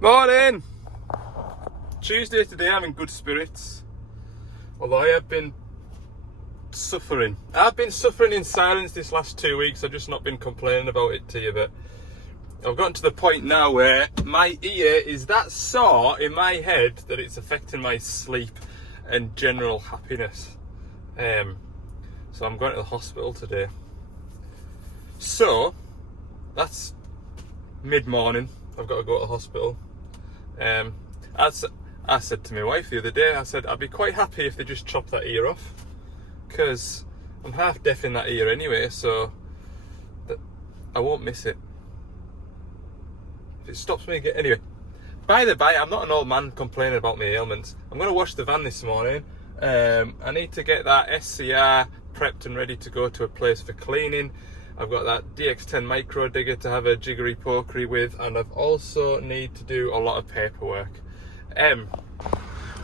Morning! Tuesday today, I'm in good spirits. Although I have been suffering. I've been suffering in silence this last 2 weeks. I've just not been complaining about it to you, but I've gotten to the point now where my ear is that sore in my head that it's affecting my sleep and general happiness. So I'm going to the hospital today. So, that's mid-morning. I've got to go to the hospital. I said to my wife the other day, I said I'd be quite happy if they just chopped that ear off, because I'm half deaf in that ear anyway, so that I won't miss it. If it stops me again, anyway. By the by, I'm not an old man complaining about my ailments. I'm going to wash the van this morning. I need to get that SCR prepped and ready to go to a place for cleaning. I've got that DX10 micro digger to have a jiggery pokery with, and I've also need to do a lot of paperwork.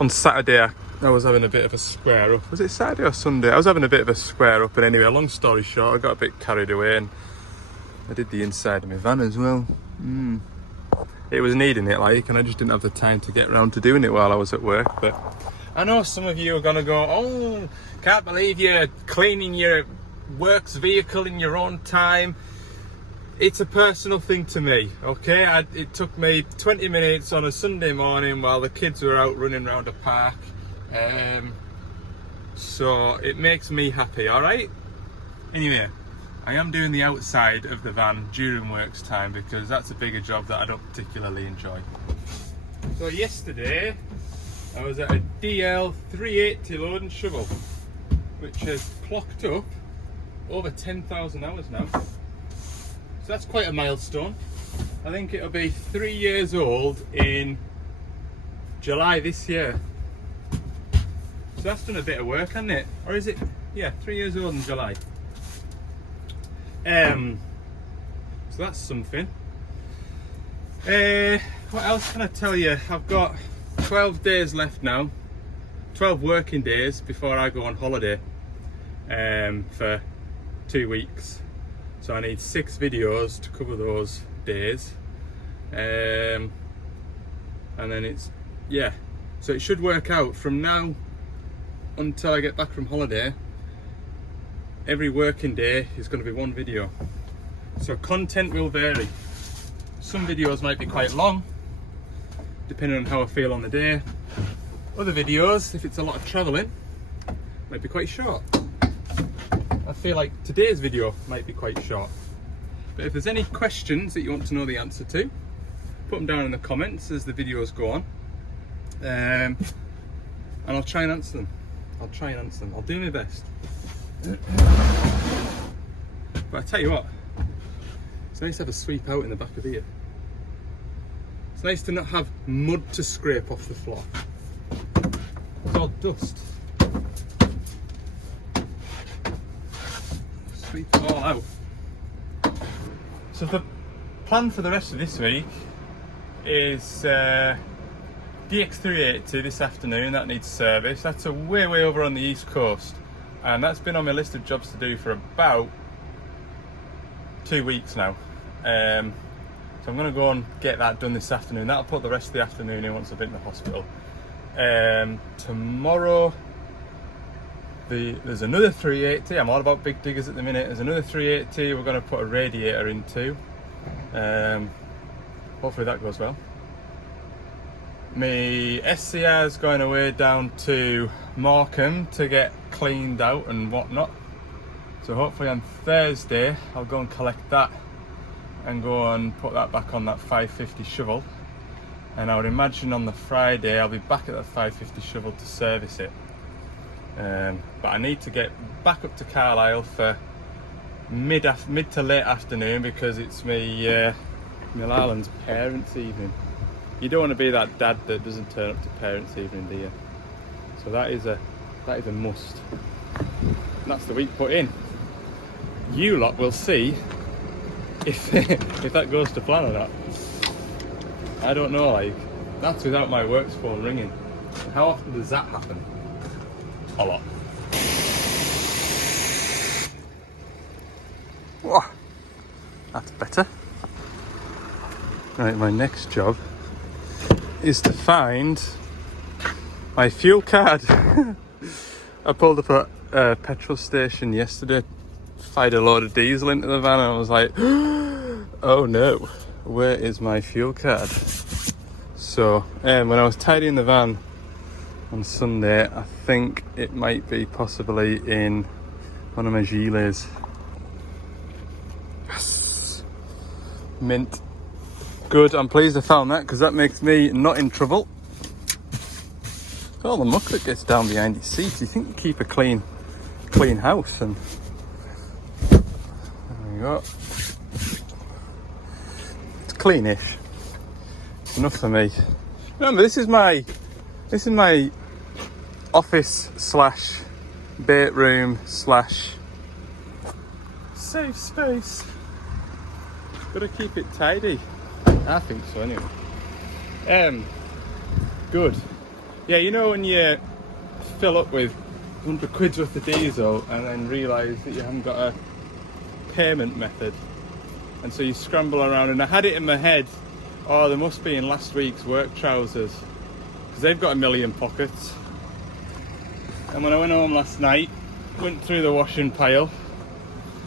On Saturday I was having a bit of a square up. Was it Saturday or Sunday? I was having a bit of a square up, and anyway, long story short, I got a bit carried away and I did the inside of my van as well. It was needing it, like, and I just didn't have the time to get around to doing it while I was at work. But I know some of you are gonna go, oh, can't believe you're cleaning your works vehicle in your own time. It's a personal thing to me, okay? It took me 20 minutes on a Sunday morning while the kids were out running around a park, so it makes me happy, all right? Anyway, I am doing the outside of the van during works time because that's a bigger job that I don't particularly enjoy. So yesterday I was at a DL 380 load and shovel, which has clocked up over 10,000 hours now. So that's quite a milestone. I think it'll be 3 years old in July this year. So that's done a bit of work, hasn't it? Or is it? Yeah, 3 years old in July. So that's something. What else can I tell you? I've got 12 days left now. 12 working days before I go on holiday for 2 weeks. So I need 6 videos to cover those days, and then it's, yeah, so it should work out from now until I get back from holiday. Every working day is going to be 1 video, so content will vary. Some videos might be quite long depending on how I feel on the day. Other videos, if it's a lot of travelling, might be quite short. I feel like today's video might be quite short, but if there's any questions that you want to know the answer to, put them down in the comments as the videos go on, and I'll try and answer them. I'll do my best. But I tell you what, it's nice to have a sweep out in the back of here. It's nice to not have mud to scrape off the floor. It's all dust. Sweep it all out. So the plan for the rest of this week is DX380 this afternoon. That needs service. That's way over on the east coast, and that's been on my list of jobs to do for about 2 weeks now. So I'm going to go and get that done this afternoon. That'll put the rest of the afternoon in once I've been to the hospital. Tomorrow there's another 380. I'm all about big diggers at the minute. There's another 380 we're going to put a radiator into. Hopefully that goes well. My SCR is going away down to Morecambe to get cleaned out and whatnot. So hopefully on Thursday I'll go and collect that and go and put that back on that 550 shovel. And I would imagine on the Friday I'll be back at that 550 shovel to service it. But I need to get back up to Carlisle for mid to late afternoon because it's my Alan's parents' evening. You don't want to be that dad that doesn't turn up to parents' evening, do you? So that is a must. And that's the week put in. You lot will see if that goes to plan or not. I don't know, like, that's without my works phone ringing. How often does that happen? A lot. Whoa, that's better. Right, my next job is to find my fuel card. I pulled up at a petrol station yesterday, fired a load of diesel into the van, and I was like, oh no, where is my fuel card? So when I was tidying the van on Sunday, I think it might be possibly in one of my gilets. Yes, mint. Good, I'm pleased I found that, because that makes me not in trouble. All the muck that gets down behind your seat. You think you keep a clean house, and there we go. It's cleanish. It's enough for me. Remember, this is my office slash bait room slash safe space. Gotta keep it tidy. I think so anyway. Good. Yeah, you know when you fill up with 100 quid's worth of diesel and then realise that you haven't got a payment method, and so you scramble around, and I had it in my head, oh, there must be in last week's work trousers, because they've got a million pockets. And when I went home last night, went through the washing pile,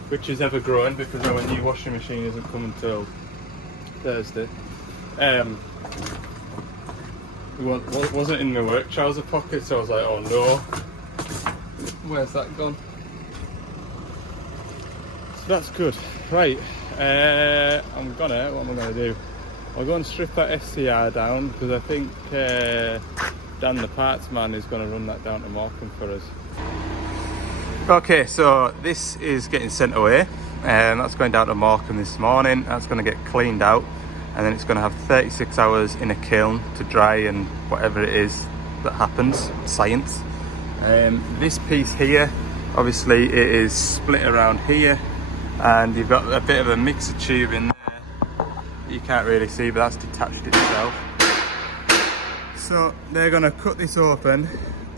which is ever growing because our new washing machine isn't coming till Thursday. Wasn't in my work trouser pocket, so I was like, oh no, where's that gone? So that's good. Right, what am I gonna do? I'll go and strip that SCR down, because I think Dan the parts man is going to run that down to Morecambe for us. Okay, so this is getting sent away, and that's going down to Morecambe this morning. That's going to get cleaned out, and then it's going to have 36 hours in a kiln to dry and whatever it is that happens, science. This piece here, obviously it is split around here, and you've got a bit of a mixer tube in there. You can't really see, but that's detached itself. So they're going to cut this open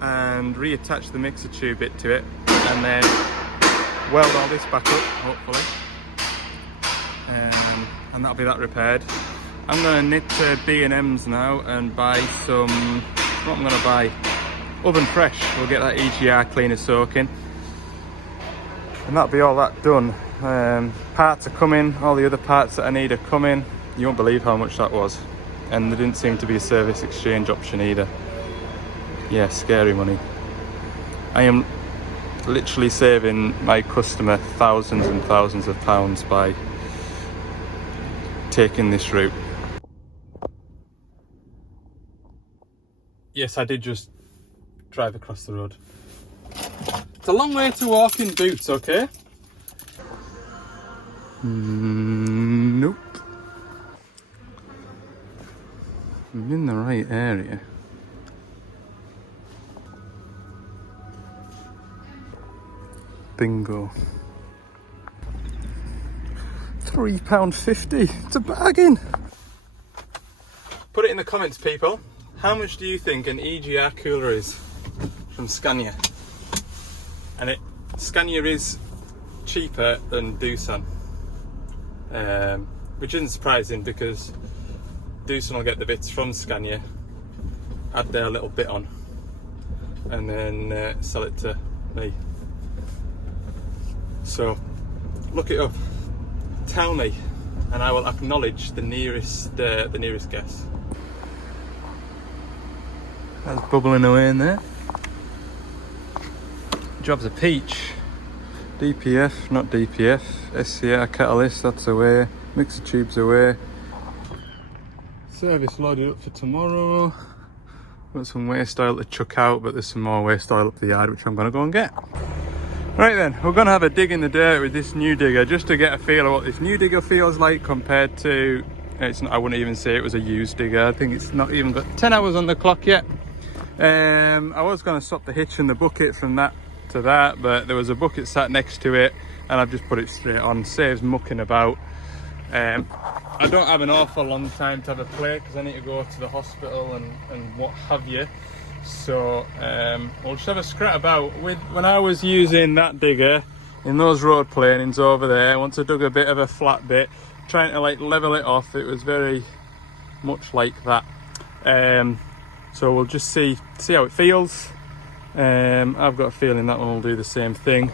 and reattach the mixer tube bit to it, and then weld all this back up, hopefully, and that'll be that repaired. I'm going to nip to B&M's now and buy some, what I'm going to buy, Oven Fresh. We'll get that EGR cleaner soaking, and that'll be all that done. Parts are coming, all the other parts that I need are coming. You won't believe how much that was, and there didn't seem to be a service exchange option either. Yeah, scary money. I am literally saving my customer thousands and thousands of pounds by taking this route. Yes, I did just drive across the road. It's a long way to walk in boots, okay? Nope. I'm in the right area. Bingo. £3.50. It's a bargain. Put it in the comments, people. How much do you think an EGR cooler is from Scania? And Scania is cheaper than Doosan, which isn't surprising because Doosan will get the bits from Scania, add their little bit on, and then sell it to me. So look it up, tell me, and I will acknowledge the nearest guess. That's bubbling away in there. Job's a peach. DPF, not DPF. SCR catalyst, that's away. Mixer tubes away. Service loaded up for tomorrow. Got some waste oil to chuck out, but there's some more waste oil up the yard which I'm going to go and get. Right then, we're going to have a dig in the dirt with this new digger just to get a feel of what this new digger feels like compared to, I wouldn't even say it was a used digger. I think it's not even got 10 hours on the clock yet. I was going to swap the hitch and the bucket from that to that, but there was a bucket sat next to it and I've just put it straight on. Saves mucking about. I don't have an awful long time to have a play because I need to go to the hospital and what have you. So we'll just have a scrat about. When I was using that digger in those road planings over there, once I dug a bit of a flat bit, trying to like level it off, it was very much like that. So we'll just see how it feels. I've got a feeling that one will do the same thing.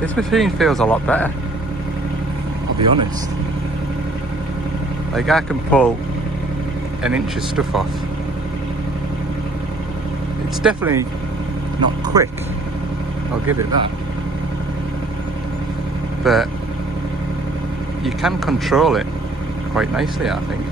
This machine feels a lot better, I'll be honest. Like, I can pull an inch of stuff off. It's definitely not quick, I'll give it that. But you can control it quite nicely, I think.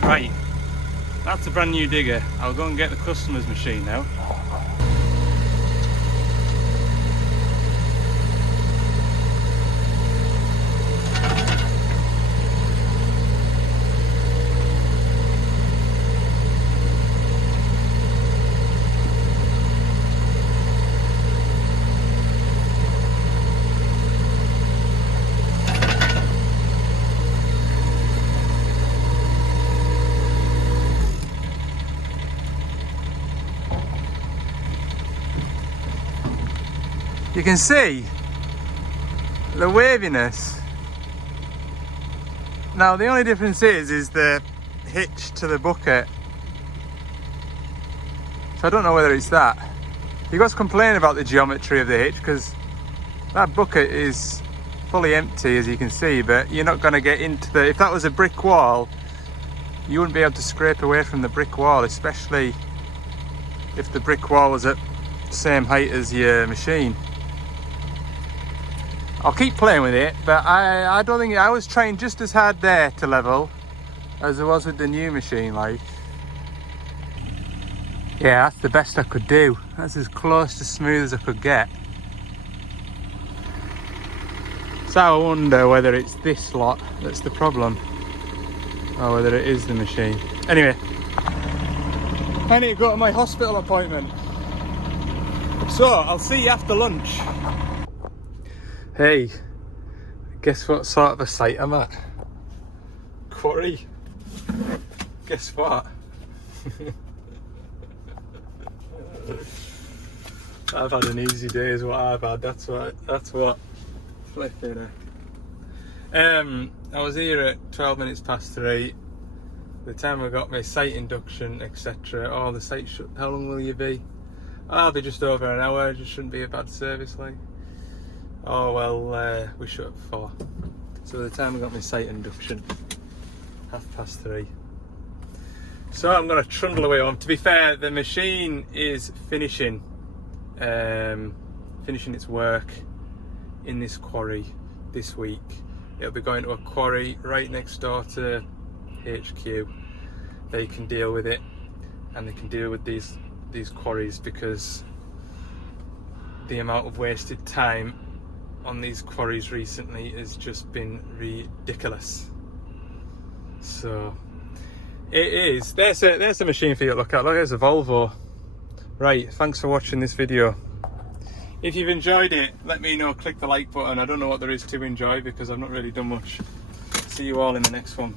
Right, that's a brand new digger. I'll go and get the customer's machine now. You can see the waviness. Now the only difference is the hitch to the bucket. So I don't know whether it's that. You guys complain about the geometry of the hitch because that bucket is fully empty, as you can see, but you're not going to get into the... If that was a brick wall, you wouldn't be able to scrape away from the brick wall, especially if the brick wall was at the same height as your machine. I'll keep playing with it, but I don't think... I was trying just as hard there to level as I was with the new machine, like. Yeah, that's the best I could do. That's as close to smooth as I could get. So I wonder whether it's this lot that's the problem, or whether it is the machine. Anyway, I need to go to my hospital appointment. So, I'll see you after lunch. Hey, guess what sort of a site I'm at? Quarry. Guess what? I've had an easy day is what I've had, that's what. Flipping heck. I was here at 12 minutes past 3. The time I got my site induction, etc. Oh, the site shut. How long will you be? I'll be just over an hour. Just shouldn't be a bad service, like. Oh well, we shut at 4. So the time I got my site induction, 3:30. So I'm gonna trundle away home. To be fair, the machine is finishing its work in this quarry this week. It'll be going to a quarry right next door to HQ. They can deal with it, and they can deal with these quarries, because the amount of wasted time on these quarries recently has just been ridiculous. So it is. There's a machine for you to look at. Look, there's a Volvo. Right, thanks for watching this video. If you've enjoyed it, let me know. Click the like button. I don't know what there is to enjoy because I've not really done much. See you all in the next one.